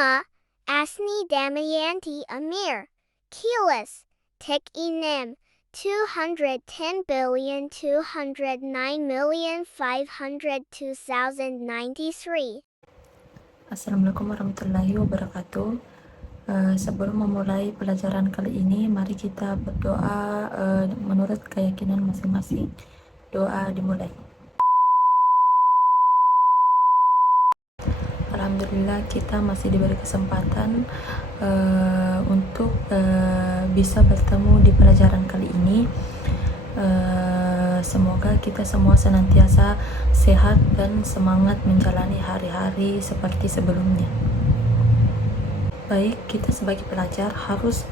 Nama, Asni Damayanti Amir, Keelis, Tik Enim, 210,209,500,2093. Assalamualaikum warahmatullahi wabarakatuh. Sebelum memulai pelajaran kali ini, mari kita berdoa menurut keyakinan masing-masing. Doa dimulai. Alhamdulillah kita masih diberi kesempatan untuk bisa bertemu di pelajaran kali ini. Semoga kita semua senantiasa sehat dan semangat menjalani hari-hari seperti sebelumnya. Baik, kita sebagai pelajar harus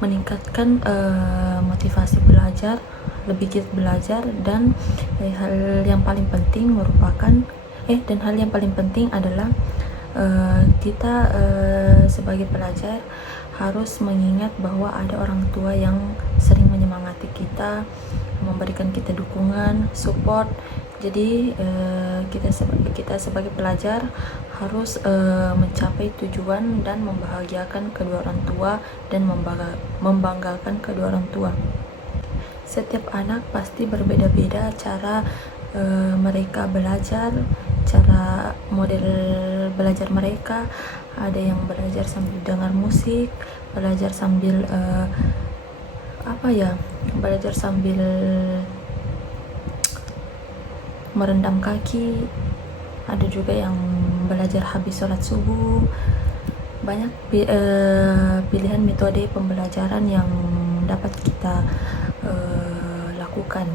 meningkatkan motivasi belajar, lebih giat belajar, dan hal yang paling penting adalah kita sebagai pelajar harus mengingat bahwa ada orang tua yang sering menyemangati kita, memberikan kita dukungan, support. Jadi kita sebagai pelajar harus mencapai tujuan dan membahagiakan kedua orang tua dan membanggakan kedua orang tua. Setiap anak pasti berbeda-beda cara mereka belajar, cara model belajar mereka. Ada yang belajar sambil dengar musik, belajar sambil belajar sambil merendam kaki. Ada juga yang belajar habis sholat subuh. Banyak pilihan metode pembelajaran yang dapat kita lakukan.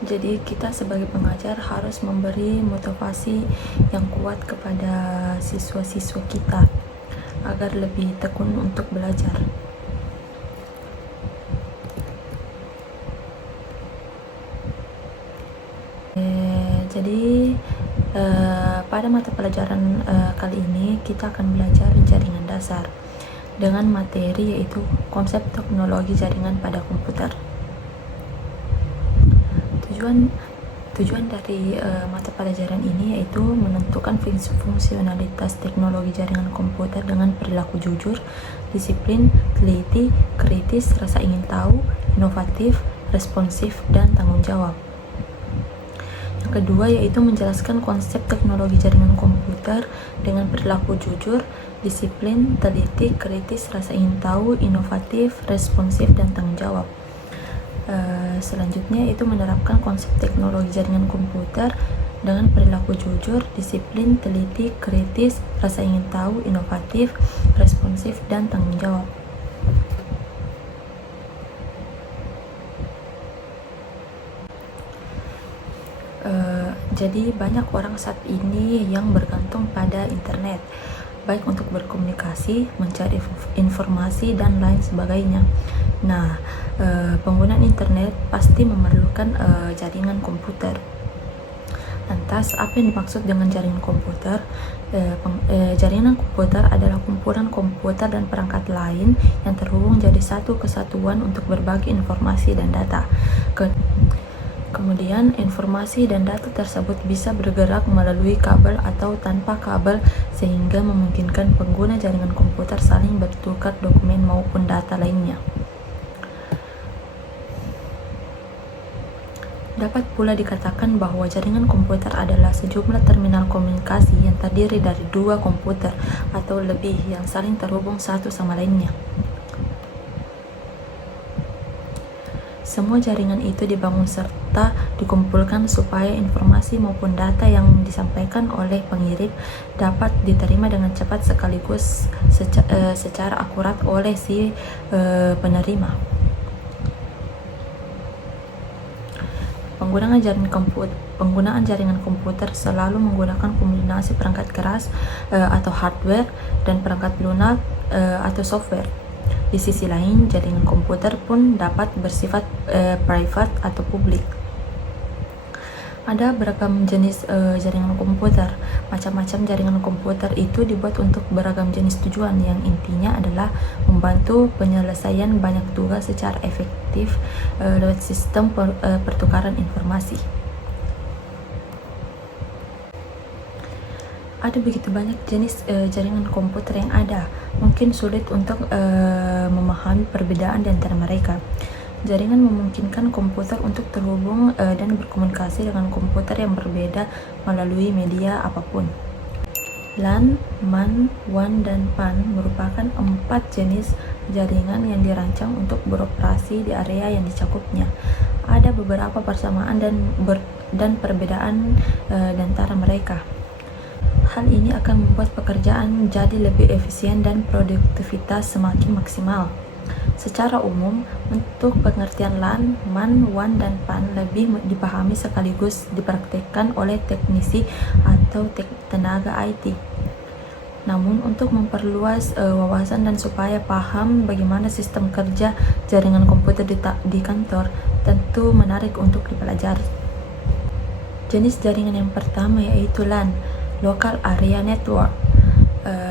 Jadi kita sebagai pengajar harus memberi motivasi yang kuat kepada siswa-siswa kita agar lebih tekun untuk belajar. Jadi pada mata pelajaran kali ini kita akan belajar jaringan dasar dengan materi yaitu konsep teknologi jaringan pada komputer. Tujuan dari mata pelajaran ini yaitu menentukan fungsionalitas teknologi jaringan komputer dengan perilaku jujur, disiplin, teliti, kritis, rasa ingin tahu, inovatif, responsif, dan tanggung jawab. Yang kedua yaitu menjelaskan konsep teknologi jaringan komputer dengan perilaku jujur, disiplin, teliti, kritis, rasa ingin tahu, inovatif, responsif, dan tanggung jawab. Selanjutnya itu menerapkan konsep teknologi jaringan komputer dengan perilaku jujur, disiplin, teliti, kritis, rasa ingin tahu, inovatif, responsif, dan tanggung jawab. Jadi banyak orang saat ini yang bergantung pada internet, baik untuk berkomunikasi, mencari informasi, dan lain sebagainya. Nah, penggunaan internet pasti memerlukan jaringan komputer. Lantas, apa yang dimaksud dengan jaringan komputer? Jaringan komputer adalah kumpulan komputer dan perangkat lain yang terhubung jadi satu kesatuan untuk berbagi informasi dan data. Kemudian, informasi dan data tersebut bisa bergerak melalui kabel atau tanpa kabel sehingga memungkinkan pengguna jaringan komputer saling bertukar dokumen maupun data lainnya. Dapat pula dikatakan bahwa jaringan komputer adalah sejumlah terminal komunikasi yang terdiri dari dua komputer atau lebih yang saling terhubung satu sama lainnya. Semua jaringan itu dibangun serta dikumpulkan supaya informasi maupun data yang disampaikan oleh pengirim dapat diterima dengan cepat sekaligus secara akurat oleh si penerima. Penggunaan jaringan komputer selalu menggunakan kombinasi perangkat keras atau hardware dan perangkat lunak atau software. Di sisi lain, jaringan komputer pun dapat bersifat private atau publik. Ada beragam jenis jaringan komputer. Macam-macam jaringan komputer itu dibuat untuk beragam jenis tujuan yang intinya adalah membantu penyelesaian banyak tugas secara efektif lewat sistem pertukaran informasi. Ada begitu banyak jenis jaringan komputer yang ada, mungkin sulit untuk memahami perbedaan di antara mereka. Jaringan memungkinkan komputer untuk terhubung dan berkomunikasi dengan komputer yang berbeda melalui media apapun. LAN, MAN, WAN, dan PAN merupakan 4 jenis jaringan yang dirancang untuk beroperasi di area yang dicakupnya. Ada beberapa persamaan dan perbedaan di antara mereka. Hal ini akan membuat pekerjaan jadi lebih efisien dan produktivitas semakin maksimal. Secara umum, untuk pengertian LAN, MAN, WAN, dan PAN lebih dipahami sekaligus dipraktikkan oleh teknisi atau tenaga IT. Namun, untuk memperluas wawasan dan supaya paham bagaimana sistem kerja jaringan komputer di kantor, tentu menarik untuk dipelajari. Jenis jaringan yang pertama yaitu LAN, Local Area Network.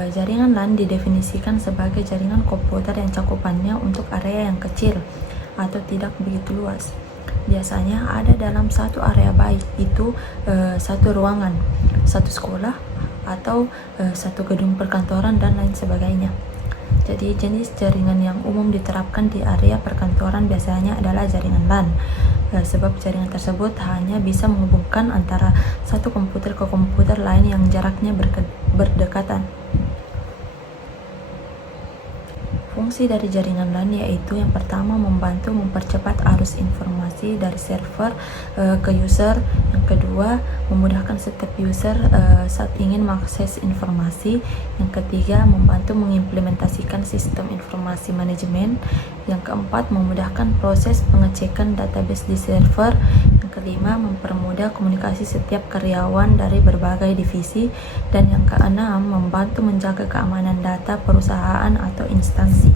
Jaringan LAN didefinisikan sebagai jaringan komputer yang cakupannya untuk area yang kecil atau tidak begitu luas. Biasanya ada dalam satu area, baik itu satu ruangan, satu sekolah, atau satu gedung perkantoran dan lain sebagainya. Jadi jenis jaringan yang umum diterapkan di area perkantoran biasanya adalah jaringan LAN. Sebab jaringan tersebut hanya bisa menghubungkan antara satu komputer ke komputer lain yang jaraknya berdekatan. Fungsi dari jaringan LAN yaitu yang pertama membantu mempercepat arus informasi dari server ke user, yang kedua memudahkan setiap user saat ingin mengakses informasi, yang ketiga membantu mengimplementasikan sistem informasi manajemen, yang keempat memudahkan proses pengecekan database di server, yang kelima mempermudah komunikasi setiap karyawan dari berbagai divisi, dan yang keenam membantu menjaga keamanan data perusahaan atau instansi.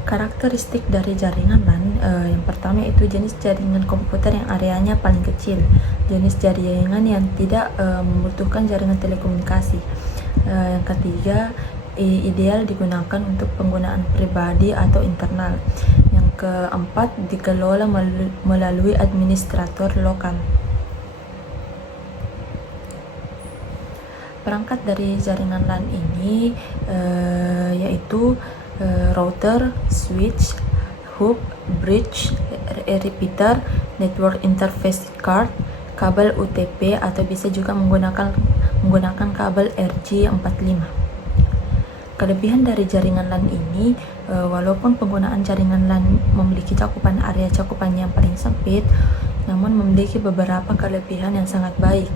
Karakteristik dari jaringan LAN yang pertama yaitu jenis jaringan komputer yang areanya paling kecil, jenis jaringan yang tidak membutuhkan jaringan telekomunikasi. Yang ketiga, ideal digunakan untuk penggunaan pribadi atau internal. Yang keempat, dikelola melalui administrator lokal. Perangkat dari jaringan LAN ini yaitu router, switch, hub, bridge, repeater, network interface card, kabel UTP atau bisa juga menggunakan kabel RJ45. Kelebihan dari jaringan LAN ini, walaupun penggunaan jaringan LAN memiliki area cakupan yang paling sempit, namun memiliki beberapa kelebihan yang sangat baik,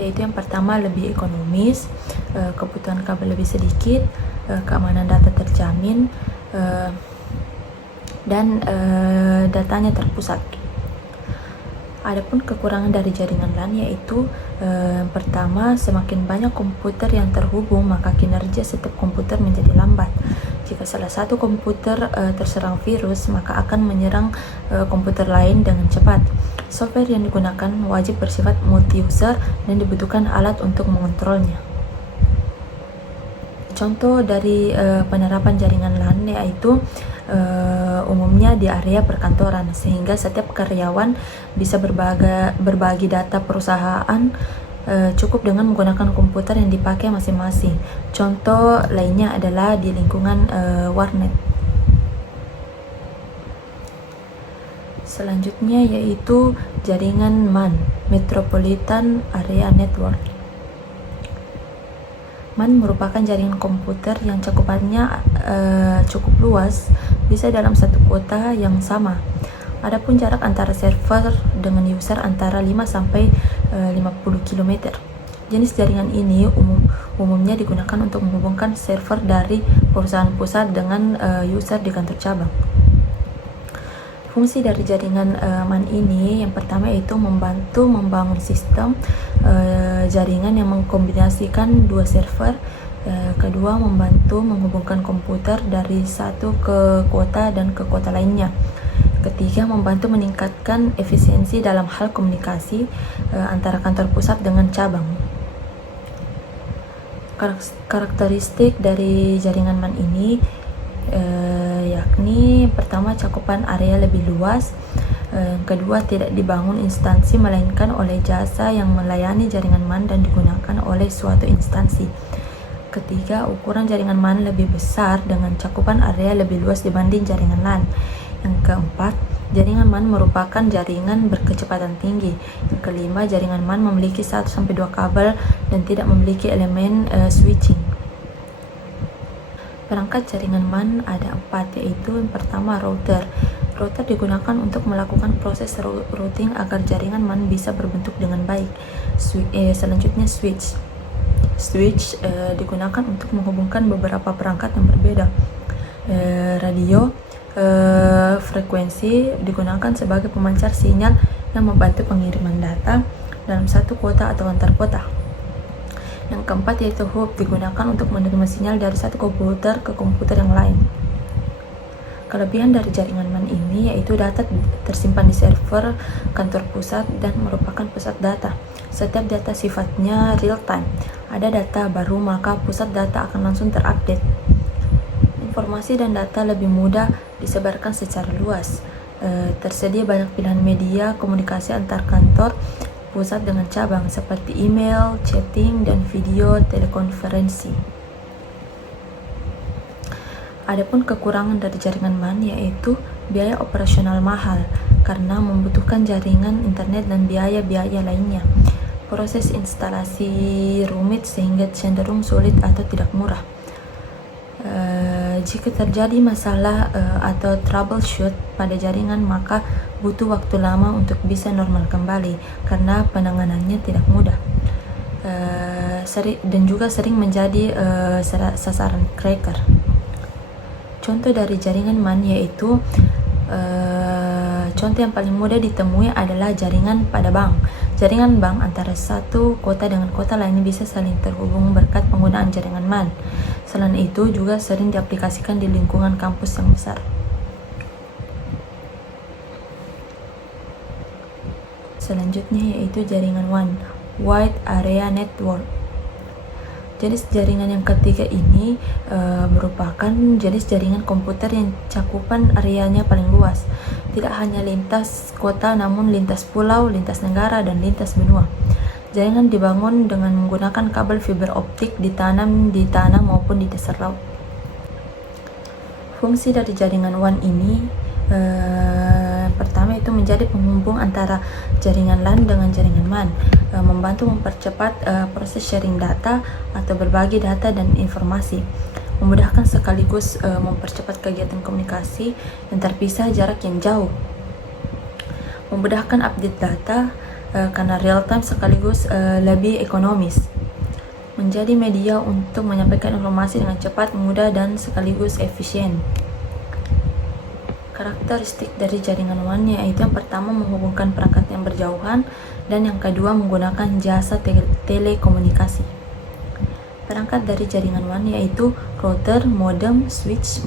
yaitu yang pertama lebih ekonomis, kebutuhan kabel lebih sedikit, keamanan data terjamin, dan datanya terpusat. Adapun kekurangan dari jaringan LAN yaitu pertama, semakin banyak komputer yang terhubung maka kinerja setiap komputer menjadi lambat. Jika salah satu komputer terserang virus, maka akan menyerang komputer lain dengan cepat. Software yang digunakan wajib bersifat multi-user dan dibutuhkan alat untuk mengontrolnya. Contoh dari penerapan jaringan LAN yaitu umumnya di area perkantoran, sehingga setiap karyawan bisa berbagi data perusahaan cukup dengan menggunakan komputer yang dipakai masing-masing. Contoh lainnya adalah di lingkungan warnet. Selanjutnya yaitu jaringan MAN, Metropolitan Area Network. MAN merupakan jaringan komputer yang cakupannya cukup luas, bisa dalam satu kota yang sama. Adapun jarak antara server dengan user antara 5 sampai 50 km. Jenis jaringan ini umumnya digunakan untuk menghubungkan server dari perusahaan pusat dengan user di kantor cabang. Fungsi dari jaringan MAN ini yang pertama yaitu membantu membangun sistem jaringan yang mengkombinasikan dua server. Kedua, membantu menghubungkan komputer dari satu ke kota dan ke kota lainnya. Ketiga, membantu meningkatkan efisiensi dalam hal komunikasi antara kantor pusat dengan cabang. Karakteristik dari jaringan MAN ini yakni pertama, cakupan area lebih luas, Yang kedua, tidak dibangun instansi melainkan oleh jasa yang melayani jaringan MAN dan digunakan oleh suatu instansi. Ketiga, ukuran jaringan MAN lebih besar dengan cakupan area lebih luas dibanding jaringan LAN. Yang keempat, jaringan MAN merupakan jaringan berkecepatan tinggi. Yang kelima, jaringan MAN memiliki 1-2 kabel dan tidak memiliki elemen switching. Perangkat jaringan MAN ada 4, yaitu yang pertama router. Router digunakan untuk melakukan proses routing agar jaringan MAN bisa berbentuk dengan baik. Selanjutnya switch. Switch digunakan untuk menghubungkan beberapa perangkat yang berbeda. Radio frekuensi digunakan sebagai pemancar sinyal yang membantu pengiriman data dalam satu kota atau antar kota. Yang keempat yaitu hub, digunakan untuk menerima sinyal dari satu komputer ke komputer yang lain. Kelebihan dari jaringan MAN ini yaitu data tersimpan di server kantor pusat dan merupakan pusat data. Setiap data sifatnya real time. Ada data baru maka pusat data akan langsung terupdate. Informasi dan data lebih mudah disebarkan secara luas. Tersedia banyak pilihan media komunikasi antar kantor pusat dengan cabang seperti email, chatting, dan video telekonferensi. Adapun kekurangan dari jaringan MAN yaitu biaya operasional mahal karena membutuhkan jaringan internet dan biaya-biaya lainnya. Proses instalasi rumit sehingga cenderung sulit atau tidak murah. Jika terjadi masalah atau troubleshoot pada jaringan, maka butuh waktu lama untuk bisa normal kembali karena penanganannya tidak mudah. Dan juga sering menjadi sasaran cracker. Contoh dari jaringan MAN yaitu contoh yang paling mudah ditemui adalah jaringan pada bank. Jaringan bank antara satu kota dengan kota lain bisa saling terhubung berkat penggunaan jaringan MAN. Selain itu juga sering diaplikasikan di lingkungan kampus yang besar. Selanjutnya yaitu jaringan WAN, Wide Area Network. Jenis jaringan yang ketiga ini merupakan jenis jaringan komputer yang cakupan areanya paling luas. Tidak hanya lintas kota namun lintas pulau, lintas negara, dan lintas benua. Jaringan dibangun dengan menggunakan kabel fiber optik ditanam di tanah maupun di dasar laut. Fungsi dari jaringan WAN ini pertama itu menjadi penghubung antara jaringan LAN dengan jaringan MAN, membantu mempercepat proses sharing data atau berbagi data dan informasi, memudahkan sekaligus mempercepat kegiatan komunikasi yang terpisah jarak yang jauh, memudahkan update data karena real time sekaligus lebih ekonomis, menjadi media untuk menyampaikan informasi dengan cepat, mudah, dan sekaligus efisien. Karakteristik dari jaringan WAN yaitu yang pertama menghubungkan perangkat yang berjauhan dan yang kedua menggunakan jasa telekomunikasi. Perangkat dari jaringan WAN yaitu router, modem, switch,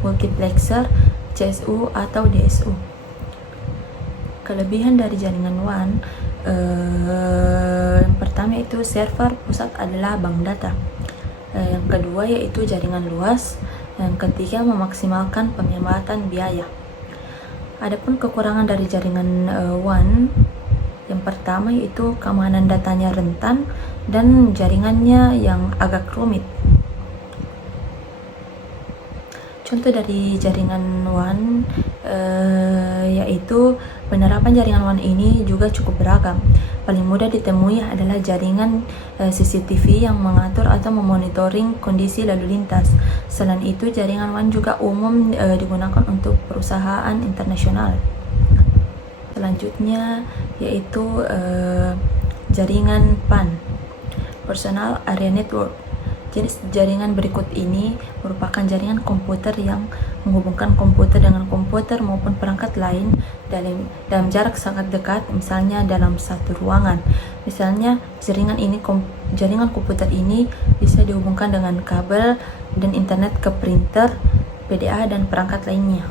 multiplexer, CSU atau DSU. Kelebihan dari jaringan WAN yang pertama yaitu server pusat adalah bank data. Yang kedua yaitu jaringan luas. Yang ketiga memaksimalkan penghematan biaya. Adapun kekurangan dari jaringan WAN yang pertama yaitu keamanan datanya rentan dan jaringannya yang agak rumit. Contoh dari jaringan WAN yaitu penerapan jaringan WAN ini juga cukup beragam. Paling mudah ditemui adalah jaringan CCTV yang mengatur atau memonitoring kondisi lalu lintas. Selain itu, jaringan WAN juga umum digunakan untuk perusahaan internasional. Selanjutnya yaitu jaringan PAN, Personal Area Network. Jenis jaringan berikut ini merupakan jaringan komputer yang menghubungkan komputer dengan komputer maupun perangkat lain dalam jarak sangat dekat, misalnya dalam satu ruangan. Misalnya, jaringan komputer ini bisa dihubungkan dengan kabel dan internet ke printer, PDA, dan perangkat lainnya.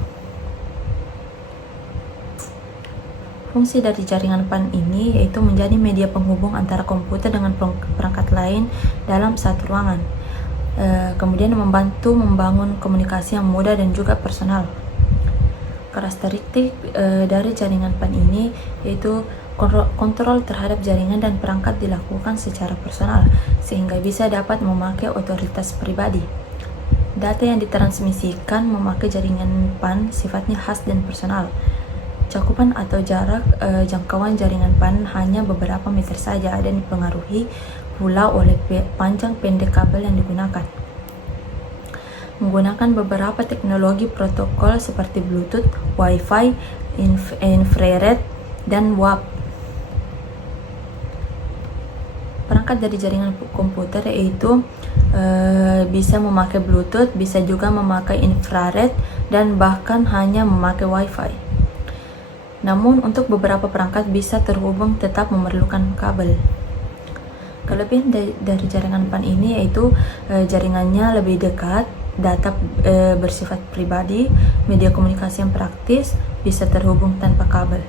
Fungsi dari jaringan PAN ini yaitu menjadi media penghubung antara komputer dengan perangkat lain dalam satu ruangan. Kemudian membantu membangun komunikasi yang mudah dan juga personal. Karakteristik dari jaringan PAN ini yaitu kontrol terhadap jaringan dan perangkat dilakukan secara personal, sehingga bisa dapat memakai otoritas pribadi. Data yang ditransmisikan memakai jaringan PAN sifatnya khas dan personal. Cakupan atau jarak jangkauan jaringan PAN hanya beberapa meter saja dan dipengaruhi pula oleh panjang pendek kabel yang digunakan. Menggunakan beberapa teknologi protokol seperti Bluetooth, Wi-Fi, infrared, dan WAP. Perangkat dari jaringan komputer yaitu bisa memakai Bluetooth, bisa juga memakai infrared, dan bahkan hanya memakai Wi-Fi. Namun untuk beberapa perangkat bisa terhubung tetap memerlukan kabel. Kelebihan dari jaringan PAN ini yaitu jaringannya lebih dekat, data bersifat pribadi, media komunikasi yang praktis, bisa terhubung tanpa kabel.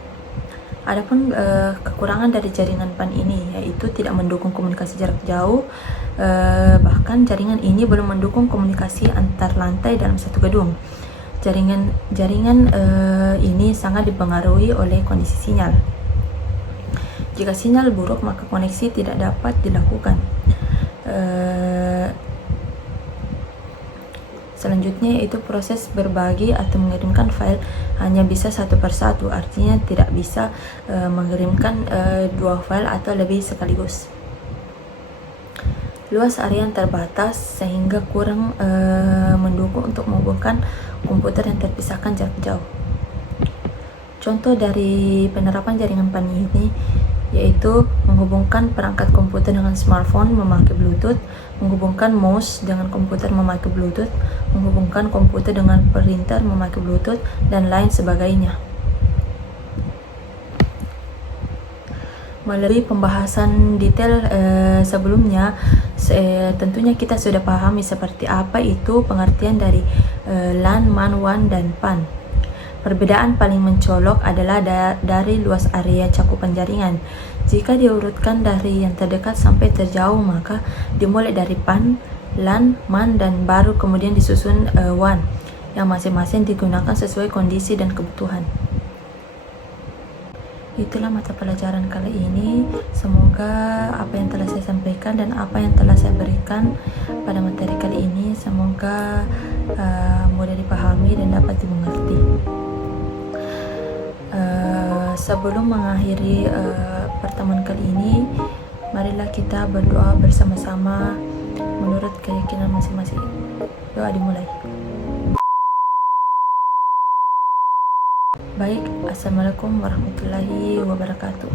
Adapun kekurangan dari jaringan PAN ini yaitu tidak mendukung komunikasi jarak jauh, bahkan jaringan ini belum mendukung komunikasi antar lantai dalam satu gedung. Jaringan ini sangat dipengaruhi oleh kondisi sinyal. Jika sinyal buruk, maka koneksi tidak dapat dilakukan. Selanjutnya yaitu proses berbagi atau mengirimkan file hanya bisa satu persatu, artinya tidak bisa mengirimkan dua file atau lebih sekaligus. Luas area yang terbatas sehingga kurang mendukung untuk menghubungkan komputer yang terpisahkan jarak jauh. Contoh dari penerapan jaringan PAN ini yaitu menghubungkan perangkat komputer dengan smartphone memakai Bluetooth, menghubungkan mouse dengan komputer memakai Bluetooth, menghubungkan komputer dengan printer memakai Bluetooth, dan lain sebagainya. Melalui pembahasan detail sebelumnya, tentunya kita sudah pahami seperti apa itu pengertian dari LAN, MAN, WAN, dan PAN. Perbedaan paling mencolok adalah dari luas area cakupan jaringan. Jika diurutkan dari yang terdekat sampai terjauh, maka dimulai dari PAN, LAN, MAN, dan baru kemudian disusun WAN, yang masing-masing digunakan sesuai kondisi dan kebutuhan. Itulah mata pelajaran kali ini. Semoga apa yang telah saya sampaikan dan apa yang telah saya berikan pada materi kali ini semoga mudah dipahami dan dapat dimengerti. Sebelum mengakhiri pertemuan kali ini, marilah kita berdoa bersama-sama menurut keyakinan masing-masing. Doa dimulai. Baik, Assalamualaikum warahmatullahi wabarakatuh.